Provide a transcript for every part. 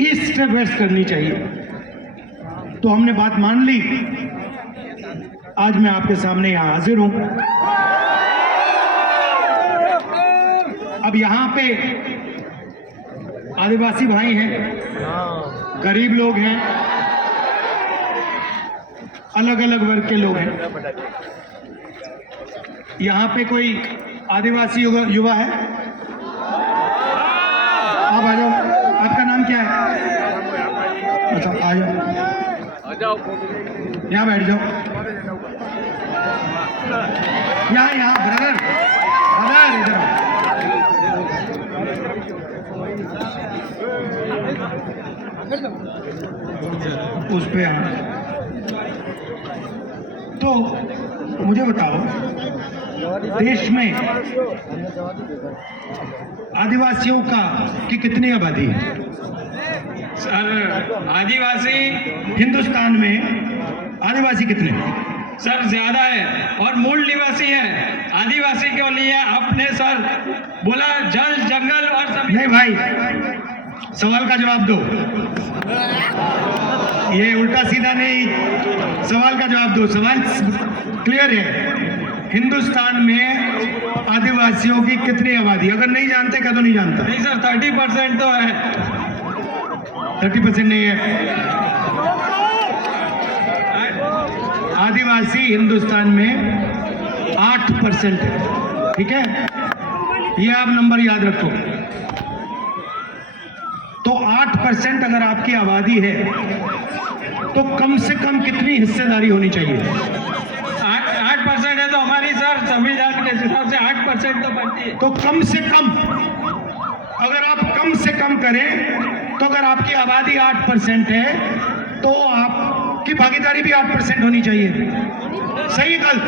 East से waste करनी चाहिए। तो हमने बात मान ली, आज मैं आपके सामने यहाँ हाजिर हूं। अब यहाँ पे आदिवासी भाई हैं, गरीब लोग हैं, अलग अलग वर्ग के लोग हैं। यहाँ पे कोई आदिवासी युवा है? आप आ जाओ, आपका नाम क्या है? अच्छा, आ जाओ, यहाँ बैठ जाओ। यहाँ ब्रदर इधर उस पे तो मुझे बताओ, देश में आदिवासियों की कितनी आबादी है? सर आदिवासी हिंदुस्तान में आदिवासी कितने हैं? सर ज्यादा है और मूल निवासी है। आदिवासी के लिए आपने सर बोला जल जंगल और सभी। नहीं भाई, सवाल का जवाब दो। ये उल्टा सीधा नहीं, सवाल का जवाब दो। सवाल क्लियर है। हिंदुस्तान में आदिवासियों की कितनी आबादी? अगर नहीं जानते क्या तो नहीं जानता? नहीं सर, 30% तो है। 30% नहीं है। आदिवासी हिंदुस्तान में 8% है। ठीक है, ये आप नंबर याद रखो। तो 8% अगर आपकी आबादी है तो कम से कम कितनी हिस्सेदारी होनी चाहिए? 8% है तो हमारी सर संविधान के हिसाब से 8% तो बनती है। तो कम से कम, अगर आप कम से कम करें तो अगर आपकी आबादी 8% है तो आपकी भागीदारी भी 8% होनी चाहिए। सही गलत?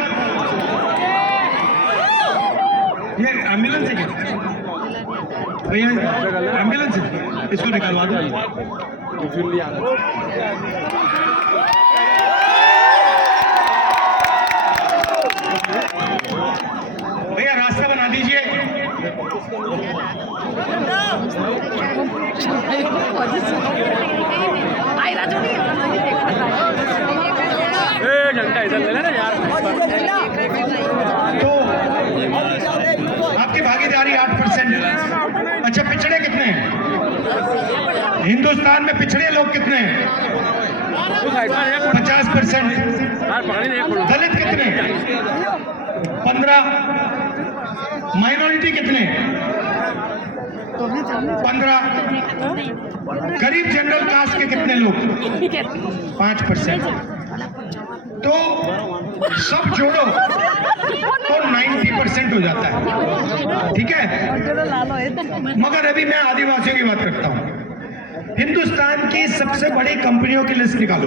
ये एम्बुलेंस है क्या भैया? एम्बुलेंस है, इसको निकालवा दो। भैया रास्ता बना दीजिए। तो आपकी भागीदारी 8%। अच्छा, पिछड़े कितने हैं हिंदुस्तान में? पिछड़े लोग कितने हैं? 50%। दलित कितने? 15। माइनॉरिटी कितने? 15। गरीब जनरल कास्ट के कितने लोग? 5%। तो सब जोड़ो तो 90% हो जाता है। ठीक है, मगर अभी मैं आदिवासियों की बात करता हूं। हिंदुस्तान की सबसे बड़ी कंपनियों की लिस्ट निकालो।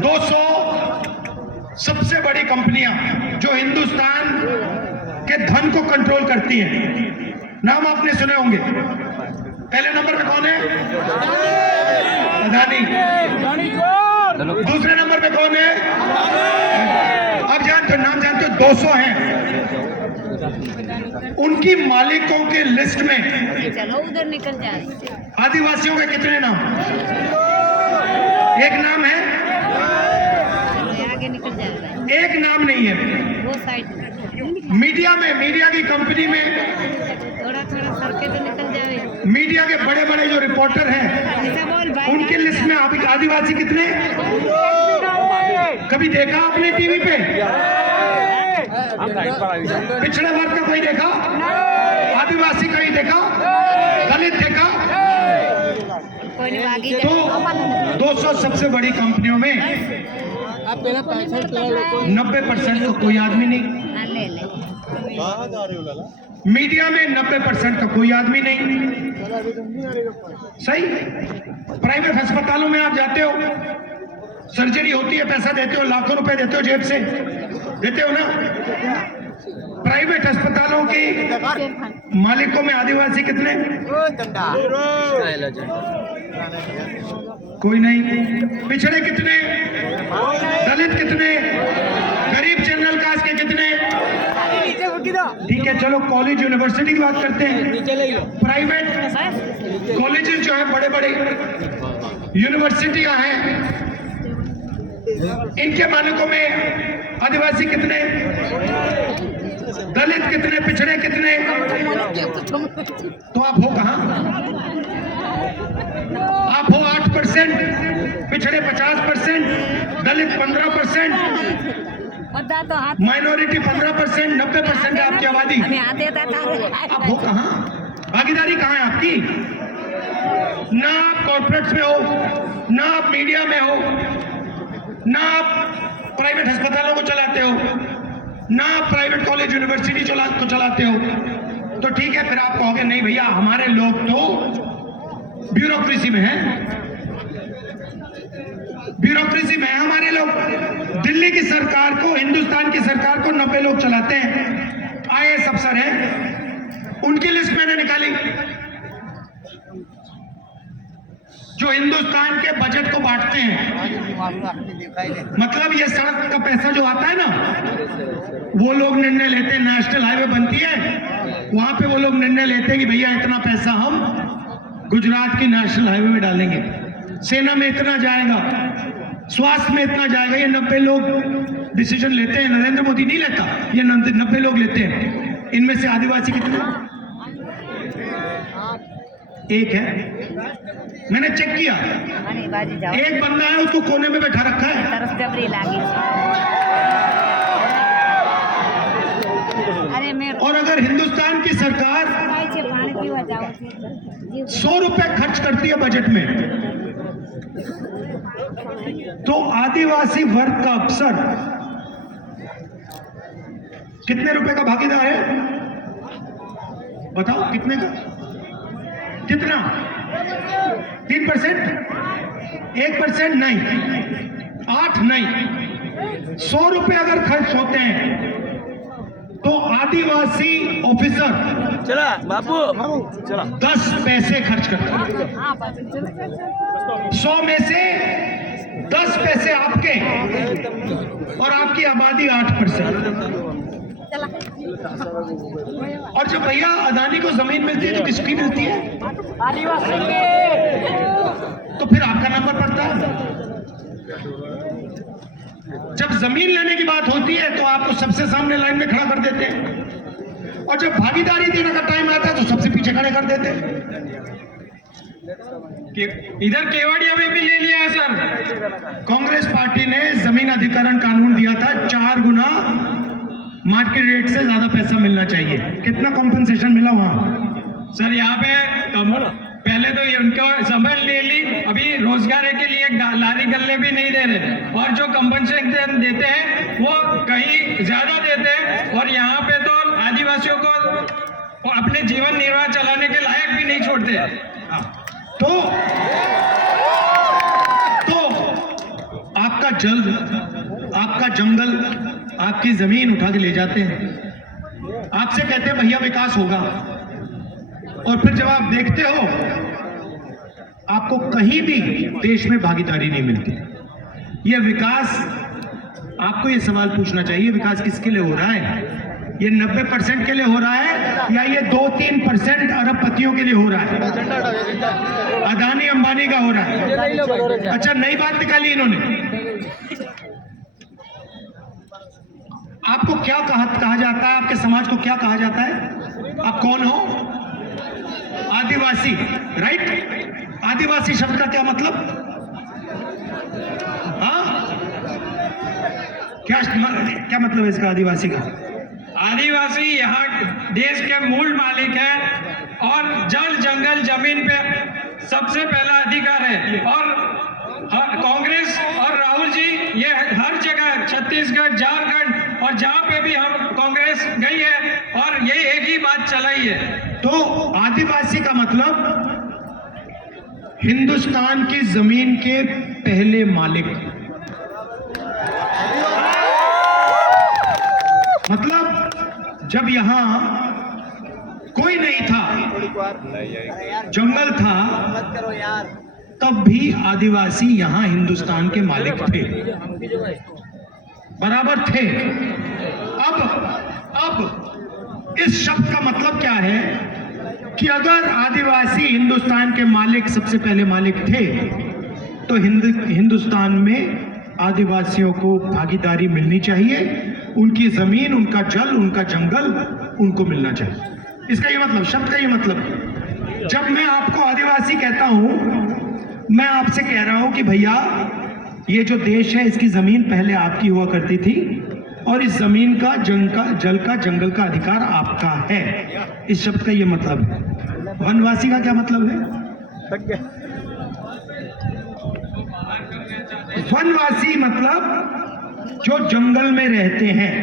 200 सबसे बड़ी कंपनियां जो हिंदुस्तान के धन को कंट्रोल करती हैं, नाम आपने सुने होंगे। पहले नंबर पे कौन है? अदानी। दूसरे नंबर पे कौन है? आप जानते हो, नाम जानते हो? 200 हैं। उनकी मालिकों के लिस्ट में चलो उधर निकल जाए। आदिवासियों के कितने नाम? एक नाम है, आगे निकल जाएगा। एक नाम नहीं है। वो साइड मीडिया में, मीडिया की कंपनी में थोड़ा थोड़ा सरके तो निकल जाए। मीडिया के बड़े बड़े जो रिपोर्टर हैं उनके लिस्ट में आप आदिवासी कितने? कभी देखा आपने टीवी पे? पिछड़े वर्ग का कोई देखा? आदिवासी कहीं देखा? दलित देखा? तो 200 सबसे बड़ी कंपनियों में 90% का कोई आदमी नहीं। मीडिया में 90% का कोई आदमी नहीं। सही? प्राइवेट अस्पतालों में आप जाते हो, सर्जरी होती है, पैसा देते हो, लाखों रुपए देते हो, जेब से देते हो ना। प्राइवेट अस्पतालों की मालिकों में आदिवासी कितने? कोई नहीं। पिछड़े कितने? दलित कितने? गरीब जनरल कास्ट के कितने? ठीक है, चलो कॉलेज यूनिवर्सिटी की बात करते हैं। प्राइवेट कॉलेजेस जो हैं, बड़े बड़े यूनिवर्सिटियां हैं, इनके मानकों में आदिवासी कितने, दलित कितने, पिछड़े कितने? तो आप हो कहां? आप हो 8%, पिछड़े 50%, दलित 15%, तो हाथ माइनॉरिटी 15%, 90% है आपकी आबादी। आप हो कहां? भागीदारी कहां है आपकी? ना आप कॉर्पोरेट्स में हो, ना आप मीडिया में हो, ना आप प्राइवेट अस्पतालों को चलाते हो, ना आप प्राइवेट कॉलेज यूनिवर्सिटी को चलाते हो। तो ठीक है, फिर आप कहोगे नहीं भैया हमारे लोग तो ब्यूरोक्रेसी में हैं, ब्यूरोक्रेसी में है हमारे लोग। दिल्ली की सरकार को, हिंदुस्तान की सरकार को 90 लोग चलाते हैं, IAS अफसर हैं, उनकी लिस्ट मैंने निकाली जो हिंदुस्तान के बजट को बांटते हैं। मतलब ये सड़क का पैसा जो आता है ना, वो लोग निर्णय लेते हैं। नेशनल हाईवे बनती है, वहां पे वो लोग निर्णय लेते हैं कि भैया इतना पैसा हम गुजरात की नेशनल हाईवे में डालेंगे, सेना में इतना जाएगा, स्वास्थ्य में इतना जाएगा। ये 90 लोग डिसीजन लेते हैं। नरेंद्र मोदी नहीं लेता, ये 90 लोग लेते हैं। इनमें से आदिवासी कितने? एक है, मैंने चेक किया, एक बंदा है, उसको कोने में बैठा रखा है। और अगर हिंदुस्तान की सरकार 100 रुपए खर्च करती है बजट में, तो आदिवासी वर्ग का अफसर कितने रुपए का भागीदार है? बताओ कितने का? कितना? 3%? 1% नहीं, 8 नहीं, 100 रुपए अगर खर्च होते हैं तो आदिवासी ऑफिसर चला बापू चला 10 पैसे खर्च करते हैं। 100 में से 10 पैसे आपके, और आपकी आबादी 8%। और जब भैया अदानी को जमीन मिलती है तो किसकी मिलती है? तो फिर आपका नंबर पड़ता है। जब जमीन लेने की बात होती है तो आपको सबसे सामने लाइन में खड़ा कर देते हैं, और जब भागीदारी देने का टाइम आता है तो सबसे पीछे खड़े कर देते हैं। इधर केवड़िया में भी ले लिया है सर। कांग्रेस पार्टी ने जमीन अधिग्रहण कानून दिया था, 4 गुना मार्केट रेट से ज्यादा पैसा मिलना चाहिए। कितना कॉम्पेंसेशन मिला वहां? सर यहाँ पे पहले तो ये उनको समझ ले ली, अभी रोजगार के लिए लारी गल्ले भी नहीं दे रहे, और जो कंपनसेशन देते हैं वो कहीं ज्यादा देते हैं, और यहाँ पे तो आदिवासियों को अपने जीवन निर्वाह चलाने के लायक भी नहीं छोड़ते। तो आपका जल, आपका जंगल, आपकी जमीन उठा के ले जाते हैं, आपसे कहते हैं भैया विकास होगा, और फिर जब आप देखते हो आपको कहीं भी देश में भागीदारी नहीं मिलती। यह विकास, आपको ये सवाल पूछना चाहिए, विकास किसके लिए हो रहा है? ये 90% के लिए हो रहा है, या ये 2-3% अरबपतियों के लिए हो रहा है? अदानी अंबानी का हो रहा है। अच्छा, नई बात निकाली इन्होंने। आपको क्या कहा जाता है? आपके समाज को क्या कहा जाता है? आप कौन हो? आदिवासी, राइट? आदिवासी शब्द का क्या मतलब? हाँ, क्या मतलब है इसका आदिवासी का? आदिवासी यहाँ देश के मूल मालिक है, और जल जंगल जमीन पे सबसे पहला अधिकार है। और कांग्रेस और राहुल जी ये हर जगह, छत्तीसगढ़, झारखंड, और जहाँ पे भी हम कांग्रेस गई है, और ये एक ही बात चलाई है। तो आदिवासी का मतलब हिंदुस्तान की जमीन के पहले मालिक, मतलब जब यहां कोई नहीं था, जंगल था, तब भी आदिवासी यहां हिंदुस्तान के मालिक थे, बराबर थे। अब इस शब्द का मतलब क्या है कि अगर आदिवासी हिंदुस्तान के मालिक सबसे पहले मालिक थे तो हिंदुस्तान में आदिवासियों को भागीदारी मिलनी चाहिए, उनकी जमीन, उनका जल, उनका जंगल उनको मिलना चाहिए। इसका ये मतलब, शब्द का ये मतलब, जब मैं आपको आदिवासी कहता हूं, मैं आपसे कह रहा हूं कि भैया ये जो देश है इसकी जमीन पहले आपकी हुआ करती थी और इस जमीन का, जल का, जंगल का अधिकार आपका है। इस शब्द का ये मतलब है। वनवासी का क्या मतलब है? वनवासी मतलब जो जंगल में रहते हैं,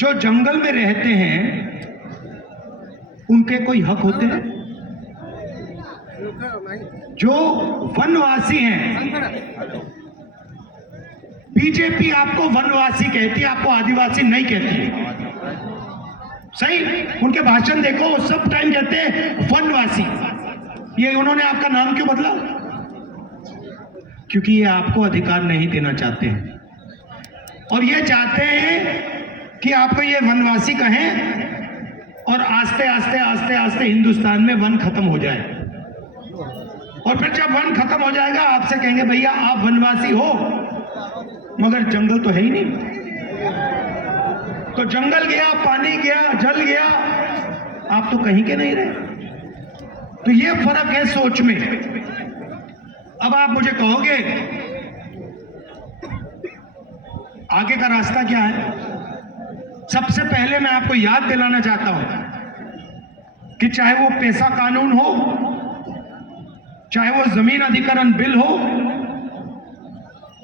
जो जंगल में रहते हैं उनके कोई हक होते हैं? जो वनवासी हैं, बीजेपी आपको वनवासी कहती है, आपको आदिवासी नहीं कहती। सही, उनके भाषण देखो, वो सब टाइम कहते हैं वनवासी। ये उन्होंने आपका नाम क्यों बदला? क्योंकि ये आपको अधिकार नहीं देना चाहते हैं और ये चाहते हैं कि आपको ये वनवासी कहें और आस्ते आस्ते आस्ते आस्ते हिंदुस्तान में वन खत्म हो जाए। और फिर जब वन खत्म हो जाएगा आपसे कहेंगे भैया आप वनवासी हो, मगर जंगल तो है ही नहीं। तो जंगल गया, पानी गया, जल गया, आप तो कहीं के नहीं रहे। तो ये फर्क है सोच में। अब आप मुझे कहोगे आगे का रास्ता क्या है? सबसे पहले मैं आपको याद दिलाना चाहता हूं कि चाहे वो पेशा कानून हो, चाहे वो जमीन अधिग्रहण बिल हो,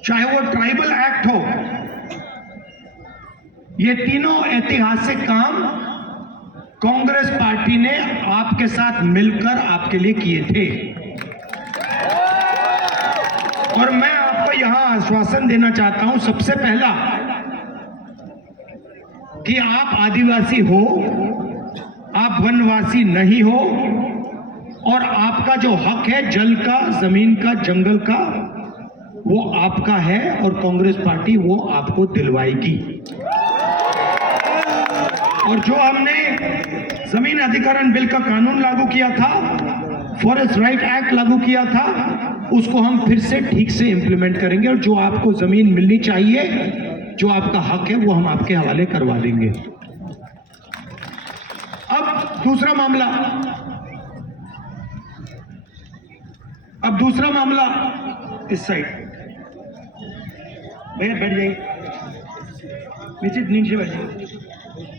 चाहे वो ट्राइबल एक्ट हो, ये तीनों ऐतिहासिक काम कांग्रेस पार्टी ने आपके साथ मिलकर आपके लिए किए थे। और मैं आपको यहां आश्वासन देना चाहता हूं, सबसे पहला कि आप आदिवासी हो, आप वनवासी नहीं हो और आपका जो हक है जल का, जमीन का, जंगल का, वो आपका है और कांग्रेस पार्टी वो आपको दिलवाएगी। और जो हमने जमीन अधिग्रहण बिल का कानून लागू किया था, फॉरेस्ट राइट एक्ट लागू किया था, उसको हम फिर से ठीक से इंप्लीमेंट करेंगे और जो आपको जमीन मिलनी चाहिए, जो आपका हक है, वो हम आपके हवाले करवा देंगे। अब दूसरा मामला, इस साइड भैया बैठ जाइए, नीचे बैठ जाइए।